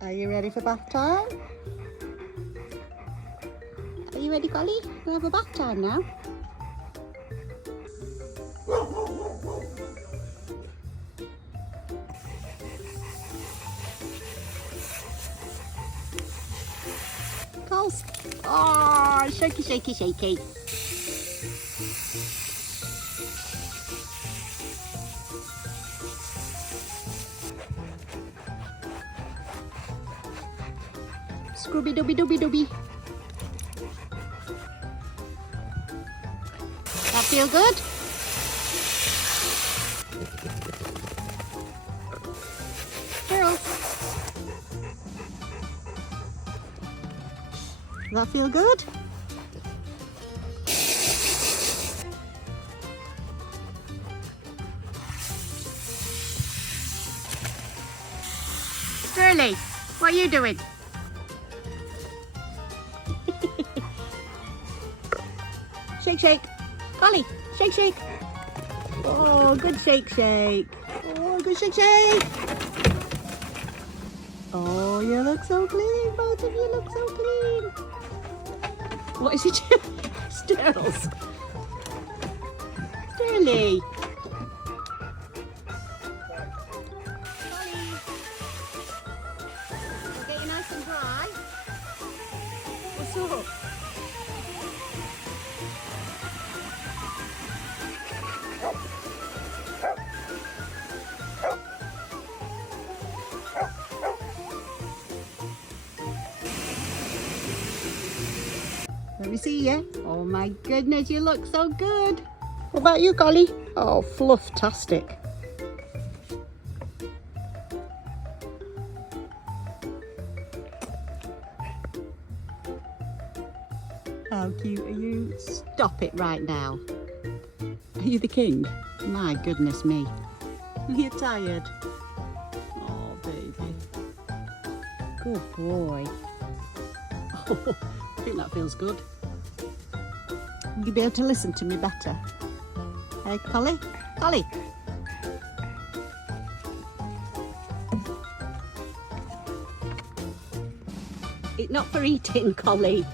Are you ready for bath time? Are you ready, Golly? We'll have a bath time now. Coles. Oh, shaky, shaky, shaky. Scrubby dubby dubby dubby. That feel good? Gerald. That feel good? Shirley, what are you doing? Shake, shake. Golly, shake, shake. Oh, good shake, shake. Oh, good shake, shake. Oh, you look so clean. Both of you look so clean. What is it? Stirls. Stirly. Get you nice and dry. What's up? Let me see you. Oh my goodness, you look so good. What about you, Golly? Oh, fluff-tastic. How cute are you? Stop it right now. Are you the king? My goodness me. You're tired. Oh, baby. Good boy. Oh, I think that feels good. You'll be able to listen to me better. Hey, Collie? Collie? It's not for eating, Collie.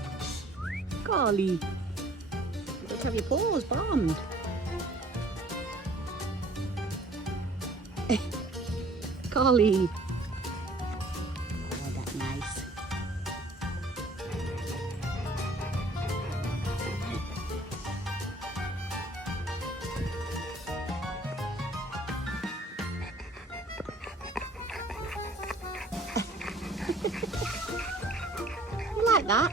Golly. You've got to have your paws bombed. Golly. Oh, that's nice. You like that?